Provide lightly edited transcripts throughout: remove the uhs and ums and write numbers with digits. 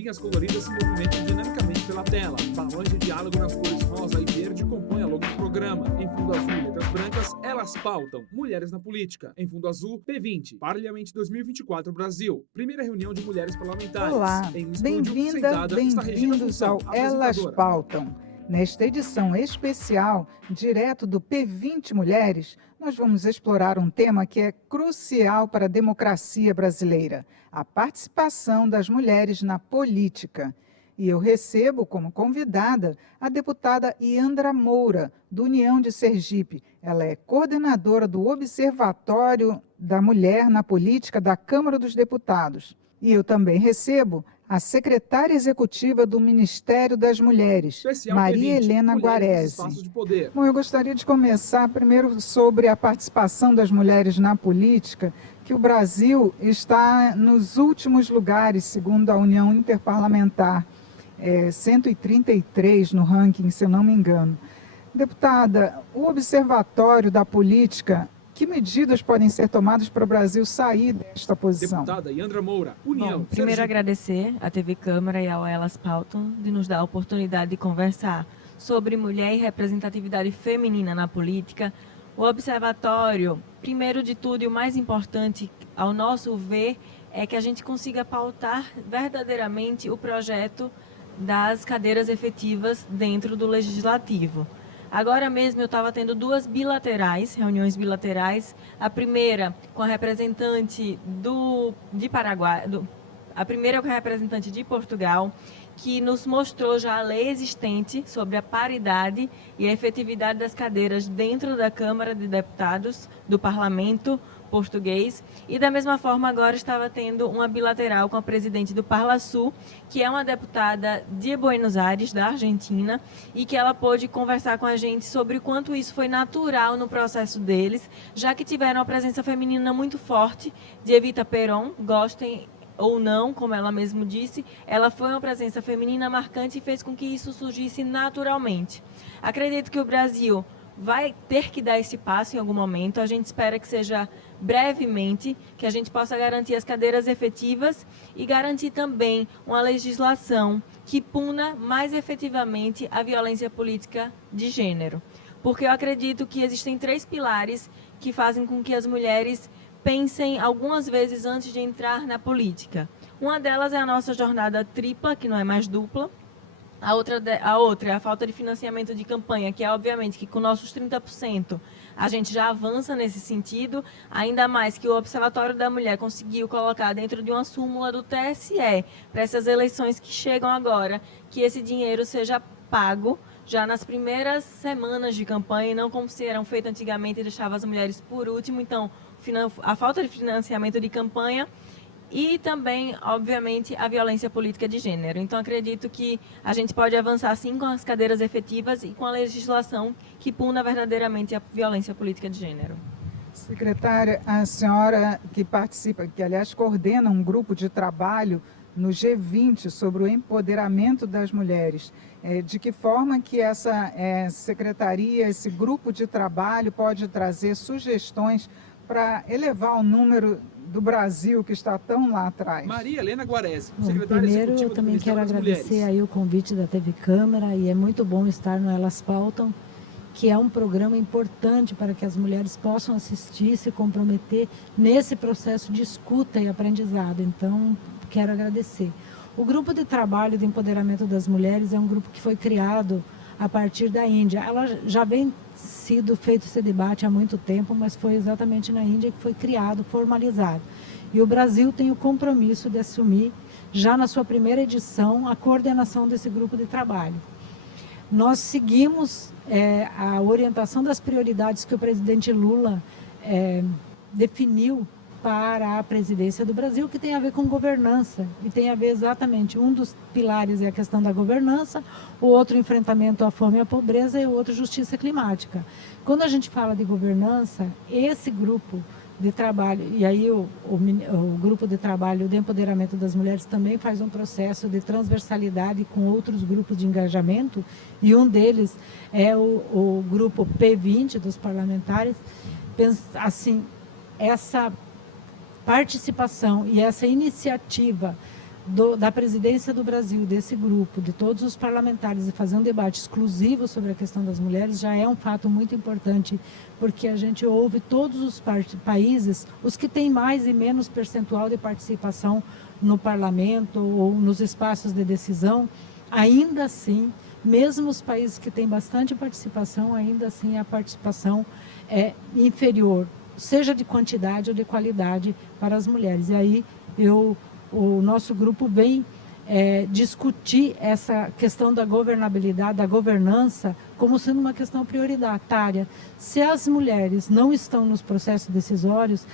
bolinhas coloridas se movimentam dinamicamente pela tela. Balões de diálogo nas cores rosa e verde compõem a logo do programa. Em fundo azul e letras brancas, elas pautam. Mulheres na política. Em fundo azul, P20. Parlamento 2024 Brasil. Primeira reunião de mulheres parlamentares. Olá, bem-vinda, bem-vindos ao Elas Pautam. Nesta edição especial, direto do P20 Mulheres, nós vamos explorar um tema que é crucial para a democracia brasileira: a participação das mulheres na política. E eu recebo como convidada a deputada Iandra Moura, do União de Sergipe. Ela é coordenadora do Observatório da Mulher na Política da Câmara dos Deputados. E eu também recebo a secretária executiva do Ministério das Mulheres, Especial Maria P20, Helena Mulheres nos Guarese. Espaços de Poder. Bom, eu gostaria de começar primeiro sobre a participação das mulheres na política, que o Brasil está nos últimos lugares, segundo a União Interparlamentar, 133 no ranking, se eu não me engano. Deputada, o Observatório da Política, que medidas podem ser tomadas para o Brasil sair desta posição? Deputada Iandra Moura, União. Bom, primeiro Sergipe. agradecer à TV Câmara e ao Elas Pautam de nos dar a oportunidade de conversar sobre mulher e representatividade feminina na política. O Observatório, primeiro de tudo e o mais importante, ao nosso ver, é que a gente consiga pautar verdadeiramente o projeto das cadeiras efetivas dentro do Legislativo. Agora mesmo eu estava tendo duas reuniões bilaterais. A primeira com a representante de Paraguai, a primeira com a representante de Portugal, que nos mostrou já a lei existente sobre a paridade e a efetividade das cadeiras dentro da Câmara de Deputados do Parlamento português. E da mesma forma agora estava tendo uma bilateral com a presidente do Parlasul, que é uma deputada de Buenos Aires, da Argentina, e que ela pôde conversar com a gente sobre o quanto isso foi natural no processo deles, já que tiveram uma presença feminina muito forte de Evita Peron, gostem ou não, como ela mesmo disse, ela foi uma presença feminina marcante e fez com que isso surgisse naturalmente. Acredito que o Brasil vai ter que dar esse passo em algum momento. A gente espera que seja brevemente, que a gente possa garantir as cadeiras efetivas e garantir também uma legislação que puna mais efetivamente a violência política de gênero. Porque eu acredito que existem 3 pilares que fazem com que as mulheres pensem algumas vezes antes de entrar na política. Uma delas é a nossa jornada tripla, que não é mais dupla. A outra é a falta de financiamento de campanha, que é obviamente que com nossos 30% a gente já avança nesse sentido, ainda mais que o Observatório da Mulher conseguiu colocar dentro de uma súmula do TSE para essas eleições que chegam agora, que esse dinheiro seja pago já nas primeiras semanas de campanha, e não como se eram feitas antigamente e deixava as mulheres por último. Então, a falta de financiamento de campanha e também, obviamente, a violência política de gênero. Então, acredito que a gente pode avançar, sim, com as cadeiras efetivas e com a legislação que puna verdadeiramente a violência política de gênero. Secretária, a senhora que participa, que aliás coordena um grupo de trabalho no G20 sobre o empoderamento das mulheres, de que forma que essa secretaria, esse grupo de trabalho pode trazer sugestões para elevar o número do Brasil, que está tão lá atrás? Maria Helena Guarese, Bom, secretária primeiro, executiva eu do também Ministério quero das agradecer Mulheres. aí o convite da TV Câmara, e é muito bom estar no Elas Pautam, que é um programa importante para que as mulheres possam assistir, se comprometer nesse processo de escuta e aprendizado. Então, quero agradecer. O grupo de trabalho de empoderamento das mulheres é um grupo que foi criado a partir da Índia. Ela já vem sido feito esse debate há muito tempo, mas foi exatamente na Índia que foi criado, formalizado. E o Brasil tem o compromisso de assumir, já na sua primeira edição, a coordenação desse grupo de trabalho. Nós seguimos a orientação das prioridades que o presidente Lula definiu para a presidência do Brasil, que tem a ver com governança, e tem a ver exatamente, um dos pilares é a questão da governança, o outro enfrentamento à fome e à pobreza e o outro justiça climática. Quando a gente fala de governança, esse grupo de trabalho, e aí o grupo de trabalho de empoderamento das mulheres também faz um processo de transversalidade com outros grupos de engajamento, e um deles é o grupo P20 dos parlamentares. Assim, essa participação e essa iniciativa da presidência do Brasil, desse grupo, de todos os parlamentares, e fazer um debate exclusivo sobre a questão das mulheres, já é um fato muito importante, porque a gente ouve todos os países, os que têm mais e menos percentual de participação no parlamento ou nos espaços de decisão, ainda assim, mesmo os países que têm bastante participação, ainda assim a participação é inferior, seja de quantidade ou de qualidade para as mulheres. E aí o nosso grupo vem discutir essa questão da governabilidade, da governança, como sendo uma questão prioritária. Se as mulheres não estão nos processos decisórios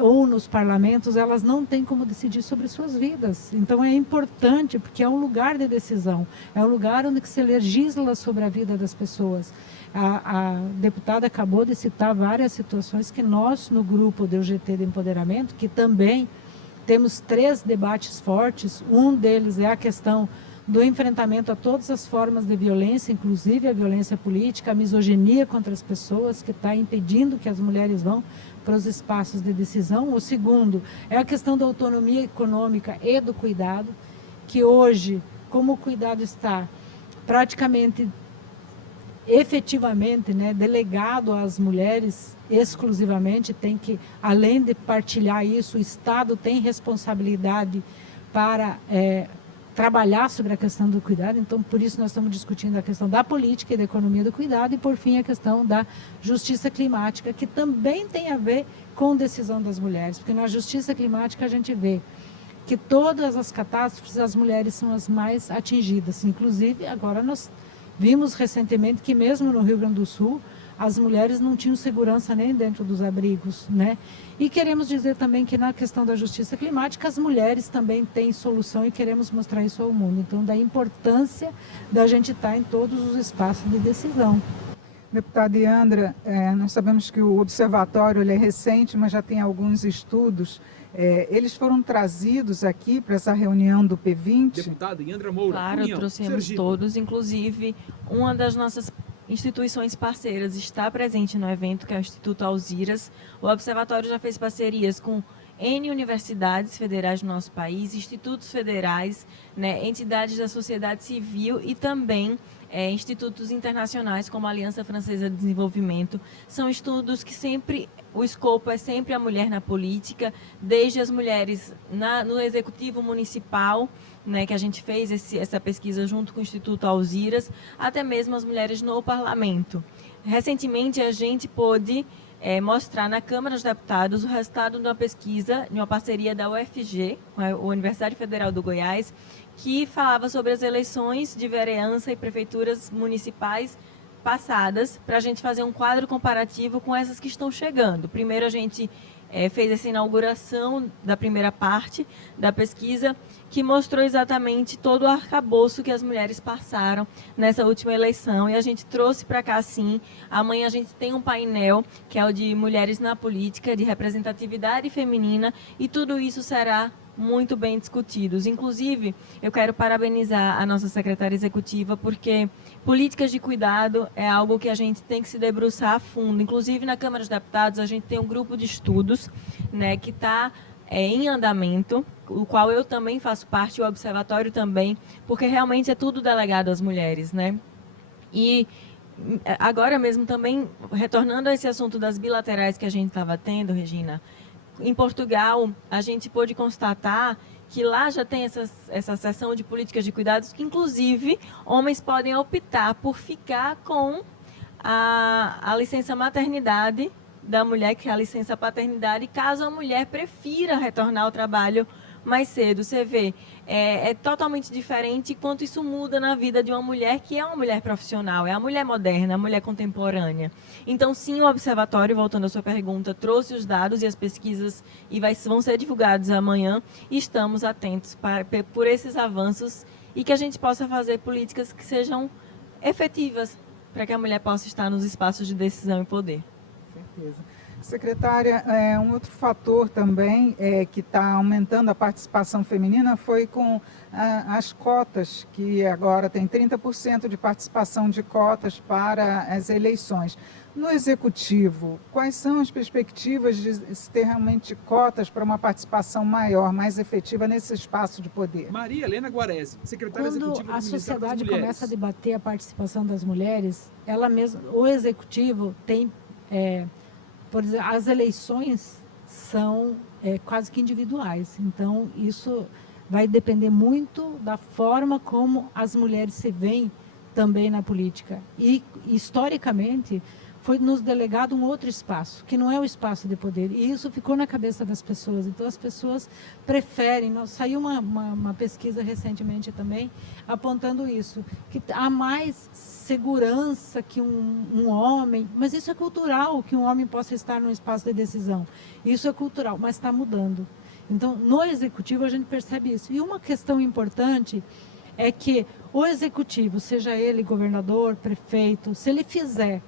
ou nos parlamentos, elas não têm como decidir sobre suas vidas. Então é importante, porque é um lugar de decisão, é um lugar onde se legisla sobre a vida das pessoas. A deputada acabou de citar várias situações que nós, no grupo do UGT de Empoderamento, que também temos 3 debates fortes. Um deles é a questão do enfrentamento a todas as formas de violência, inclusive a violência política, a misoginia contra as pessoas, que está impedindo que as mulheres vão para os espaços de decisão. O segundo é a questão da autonomia econômica e do cuidado, que hoje, como o cuidado está praticamente efetivamente, delegado às mulheres exclusivamente, tem que, além de partilhar isso, o Estado tem responsabilidade para trabalhar sobre a questão do cuidado. Então, por isso nós estamos discutindo a questão da política e da economia do cuidado e, por fim, a questão da justiça climática, que também tem a ver com decisão das mulheres, porque na justiça climática a gente vê que todas as catástrofes, as mulheres são as mais atingidas. Inclusive, agora nós vimos recentemente que mesmo no Rio Grande do Sul, as mulheres não tinham segurança nem dentro dos abrigos, E queremos dizer também que na questão da justiça climática, as mulheres também têm solução e queremos mostrar isso ao mundo. Então, da importância da gente estar em todos os espaços de decisão. Deputada Yandra, nós sabemos que o observatório ele é recente, mas já tem alguns estudos. Eles foram trazidos aqui para essa reunião do P20? Deputada Yandra Moura. Claro, União, trouxemos Sergipe. todos, inclusive uma das nossas instituições parceiras está presente no evento, que é o Instituto Alziras. O Observatório já fez parcerias com N universidades federais do nosso país, institutos federais, entidades da sociedade civil e também institutos internacionais, como a Aliança Francesa de Desenvolvimento. São estudos que sempre, o escopo é sempre a mulher na política, desde as mulheres no executivo municipal, que a gente fez essa pesquisa junto com o Instituto Alziras, até mesmo as mulheres no parlamento. Recentemente, a gente pôde mostrar na Câmara dos Deputados o resultado de uma pesquisa, de uma parceria da UFG, com a Universidade Federal do Goiás, que falava sobre as eleições de vereança e prefeituras municipais passadas, para a gente fazer um quadro comparativo com essas que estão chegando. Primeiro, a gente fez essa inauguração da primeira parte da pesquisa, que mostrou exatamente todo o arcabouço que as mulheres passaram nessa última eleição. E a gente trouxe para cá, sim. Amanhã a gente tem um painel, que é o de Mulheres na Política, de representatividade feminina, e tudo isso será muito bem discutidos. Inclusive, eu quero parabenizar a nossa secretária executiva, porque políticas de cuidado é algo que a gente tem que se debruçar a fundo. Inclusive, na Câmara dos Deputados, a gente tem um grupo de estudos, que está em andamento, o qual eu também faço parte, o observatório também, porque realmente é tudo delegado às mulheres, E agora mesmo também, retornando a esse assunto das bilaterais que a gente estava tendo, Regina, em Portugal, a gente pôde constatar que lá já tem essa seção de políticas de cuidados, que inclusive homens podem optar por ficar com a licença maternidade da mulher, que é a licença paternidade, caso a mulher prefira retornar ao trabalho mais cedo. Você vê, é totalmente diferente quanto isso muda na vida de uma mulher que é uma mulher profissional, é a mulher moderna, a mulher contemporânea. Então, sim, o observatório, voltando à sua pergunta, trouxe os dados e as pesquisas e vão ser divulgados amanhã, e estamos atentos por esses avanços e que a gente possa fazer políticas que sejam efetivas para que a mulher possa estar nos espaços de decisão e poder. Certeza. Secretária, um outro fator também que está aumentando a participação feminina foi com as cotas, que agora tem 30% de participação de cotas para as eleições. No Executivo, quais são as perspectivas de se ter realmente cotas para uma participação maior, mais efetiva nesse espaço de poder? Maria Helena Guarese, secretária executiva do Quando a Ministério das sociedade Mulheres. começa a debater a participação das mulheres, ela mesma, o Executivo tem, por exemplo, as eleições são quase que individuais. Então, isso vai depender muito da forma como as mulheres se veem também na política. E, historicamente, foi nos delegado um outro espaço, que não é o espaço de poder. E isso ficou na cabeça das pessoas. Então, as pessoas preferem. Saiu uma pesquisa recentemente também, apontando isso, que há mais segurança que um homem, mas isso é cultural, que um homem possa estar num espaço de decisão. Isso é cultural, mas está mudando. Então, no Executivo, a gente percebe isso. E uma questão importante é que o Executivo, seja ele governador, prefeito, se ele fizer,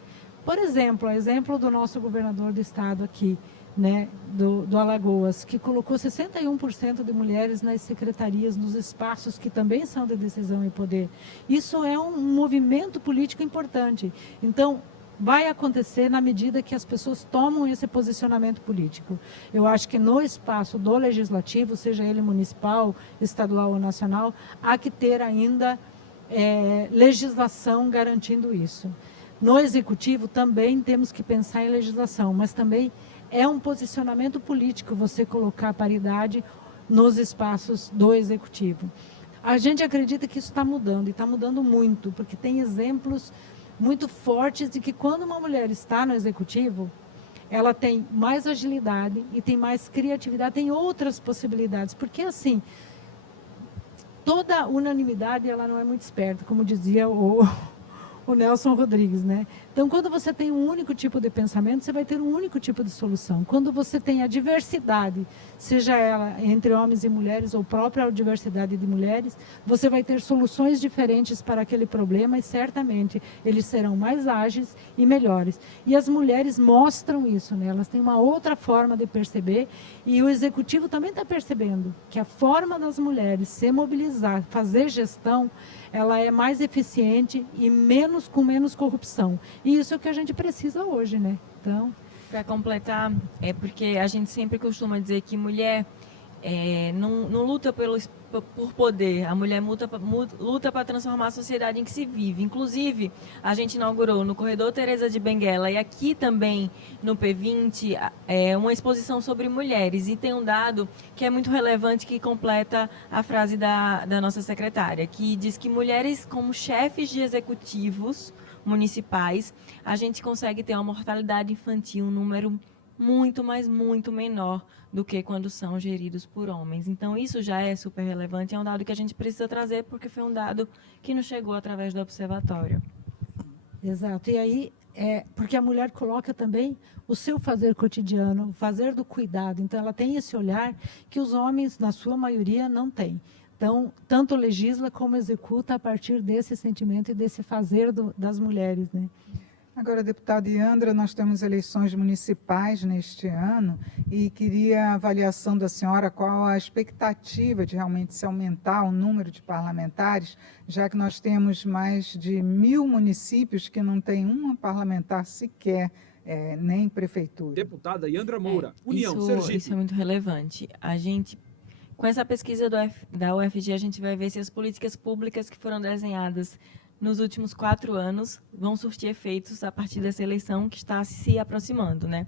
por exemplo, exemplo do nosso governador do estado aqui, né, do Alagoas, que colocou 61% de mulheres nas secretarias, nos espaços que também são de decisão e poder. Isso é um movimento político importante. Então, vai acontecer na medida que as pessoas tomam esse posicionamento político. Eu acho que no espaço do legislativo, seja ele municipal, estadual ou nacional, há que ter ainda legislação garantindo isso. No Executivo também temos que pensar em legislação, mas também é um posicionamento político você colocar a paridade nos espaços do Executivo. A gente acredita que isso está mudando, e está mudando muito, porque tem exemplos muito fortes de que quando uma mulher está no Executivo, ela tem mais agilidade e tem mais criatividade, tem outras possibilidades, porque assim, toda unanimidade ela não é muito esperta, como dizia o Nelson Rodrigues, né? Então, quando você tem um único tipo de pensamento, você vai ter um único tipo de solução. Quando você tem a diversidade, seja ela entre homens e mulheres ou própria diversidade de mulheres, você vai ter soluções diferentes para aquele problema e certamente eles serão mais ágeis e melhores. E as mulheres mostram isso, né? Elas têm uma outra forma de perceber e o Executivo também está percebendo que a forma das mulheres se mobilizar, fazer gestão, ela é mais eficiente e com menos corrupção. E isso é o que a gente precisa hoje, né? Então, para completar, é porque a gente sempre costuma dizer que mulher não luta por poder, a mulher luta para transformar a sociedade em que se vive. Inclusive, a gente inaugurou no Corredor Teresa de Benguela e aqui também no P20 uma exposição sobre mulheres. E tem um dado que é muito relevante que completa a frase da nossa secretária, que diz que mulheres como chefes de executivos municipais, a gente consegue ter uma mortalidade infantil, um número muito, mas muito menor do que quando são geridos por homens. Então, isso já é super relevante, é um dado que a gente precisa trazer, porque foi um dado que nos chegou através do observatório. Exato. E aí, porque a mulher coloca também o seu fazer cotidiano, o fazer do cuidado. Então, ela tem esse olhar que os homens, na sua maioria, não têm. Então, tanto legisla como executa a partir desse sentimento e desse fazer das mulheres, né? Agora, deputada Iandra, nós temos eleições municipais neste ano e queria a avaliação da senhora qual a expectativa de realmente se aumentar o número de parlamentares, já que nós temos mais de 1.000 municípios que não tem uma parlamentar sequer, nem prefeitura. Deputada Iandra Moura, União, Sergipe. Isso é muito relevante. A gente, com essa pesquisa da UFG, a gente vai ver se as políticas públicas que foram desenhadas nos últimos 4 anos vão surtir efeitos a partir dessa eleição que está se aproximando, né?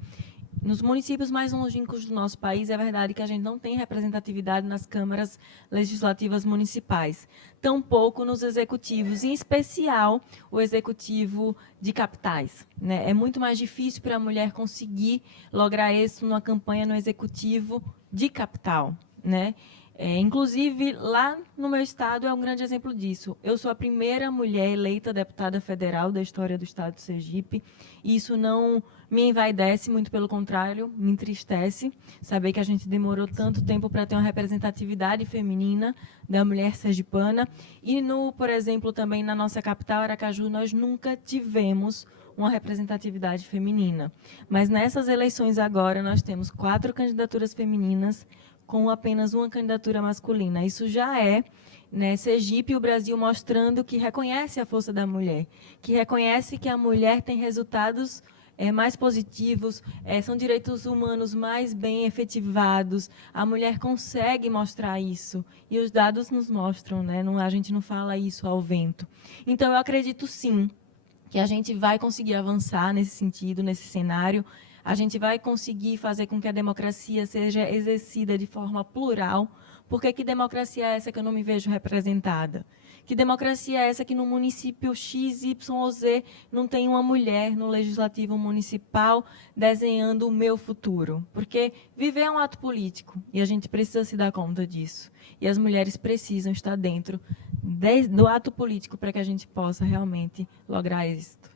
Nos municípios mais longínquos do nosso país, é verdade que a gente não tem representatividade nas câmaras legislativas municipais, tampouco nos executivos, em especial o executivo de capitais, né? É muito mais difícil para a mulher conseguir lograr isso numa campanha no executivo de capital, né? Inclusive, lá no meu estado é um grande exemplo disso. Eu sou a primeira mulher eleita deputada federal da história do estado de Sergipe. E isso não me envaidece, muito pelo contrário, me entristece saber que a gente demorou tanto tempo para ter uma representatividade feminina da mulher sergipana. E, por exemplo, também na nossa capital, Aracaju, nós nunca tivemos uma representatividade feminina. Mas nessas eleições agora nós temos 4 candidaturas femininas com apenas uma candidatura masculina. Isso já é, né, Sergipe e o Brasil mostrando que reconhece a força da mulher, que reconhece que a mulher tem resultados mais positivos, são direitos humanos mais bem efetivados, a mulher consegue mostrar isso, e os dados nos mostram, né? A gente não fala isso ao vento. Então, eu acredito, sim, que a gente vai conseguir avançar nesse sentido, nesse cenário, a gente vai conseguir fazer com que a democracia seja exercida de forma plural, porque que democracia é essa que eu não me vejo representada? Que democracia é essa que no município X, Y ou Z não tem uma mulher no legislativo municipal desenhando o meu futuro? Porque viver é um ato político e a gente precisa se dar conta disso. E as mulheres precisam estar dentro do ato político para que a gente possa realmente lograr êxito.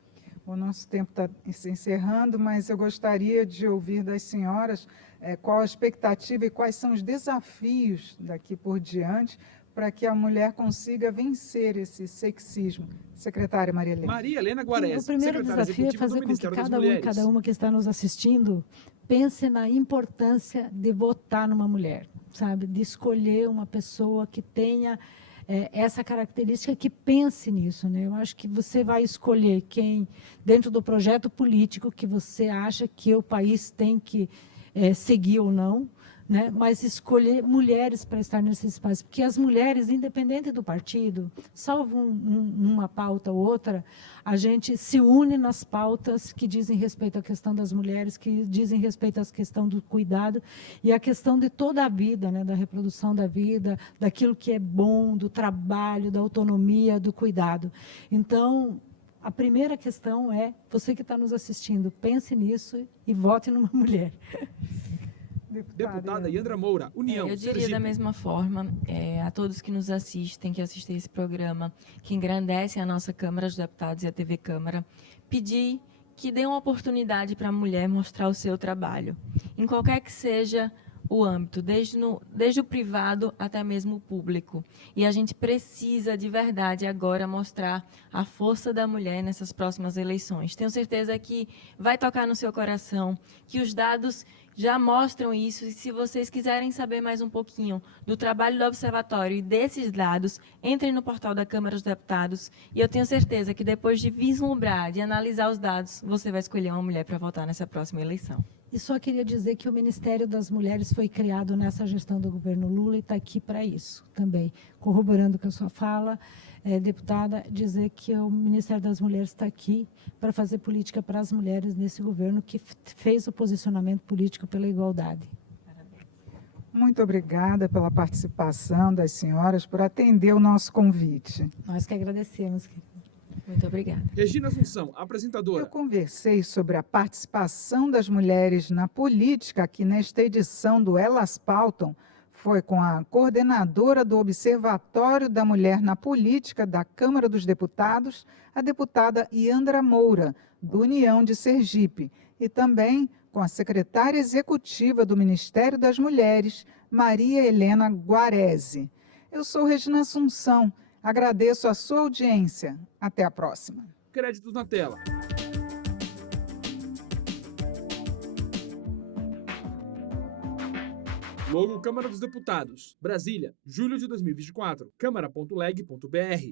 O nosso tempo está se encerrando, mas eu gostaria de ouvir das senhoras qual a expectativa e quais são os desafios daqui por diante para que a mulher consiga vencer esse sexismo. Secretária Maria Helena. Maria Helena Guarez, o primeiro desafio é fazer com que cada uma que está nos assistindo pense na importância de votar numa mulher, sabe? De escolher uma pessoa que tenha essa característica, que pense nisso, né? Eu acho que você vai escolher quem, dentro do projeto político que você acha que o país tem que seguir ou não, né? Mas escolher mulheres para estar nesse espaço, porque as mulheres, independente do partido, salvo uma pauta ou outra, a gente se une nas pautas que dizem respeito à questão das mulheres, que dizem respeito à questão do cuidado e à questão de toda a vida, né? Da reprodução da vida, daquilo que é bom, do trabalho, da autonomia, do cuidado. Então, a primeira questão é, você que está nos assistindo, pense nisso e vote numa mulher. Deputada Yandra Moura, União, eu diria Sergipe. da mesma forma, a todos que nos assistem, que assistem esse programa, que engrandecem a nossa Câmara dos Deputados e a TV Câmara, pedir que dê uma oportunidade para a mulher mostrar o seu trabalho, em qualquer que seja o âmbito, desde o privado até mesmo o público. E a gente precisa, de verdade, agora mostrar a força da mulher nessas próximas eleições. Tenho certeza que vai tocar no seu coração, que os dados já mostram isso, e se vocês quiserem saber mais um pouquinho do trabalho do Observatório e desses dados, entrem no portal da Câmara dos Deputados, e eu tenho certeza que depois de vislumbrar, de analisar os dados, você vai escolher uma mulher para votar nessa próxima eleição. E só queria dizer que o Ministério das Mulheres foi criado nessa gestão do governo Lula e está aqui para isso também. Corroborando com a sua fala, deputada, dizer que o Ministério das Mulheres está aqui para fazer política para as mulheres nesse governo que fez o posicionamento político pela igualdade. Muito obrigada pela participação das senhoras, por atender o nosso convite. Nós que agradecemos, querida. Muito obrigada. Regina Assunção, apresentadora. Eu conversei sobre a participação das mulheres na política aqui nesta edição do Elas Pautam. Foi com a coordenadora do Observatório da Mulher na Política da Câmara dos Deputados, a deputada Yandra Moura, do União de Sergipe, e também com a secretária executiva do Ministério das Mulheres, Maria Helena Guarez. Eu sou Regina Assunção. Agradeço a sua audiência. Até a próxima. Créditos na tela. Logo Câmara dos Deputados, Brasília, julho de 2024, câmara.leg.br.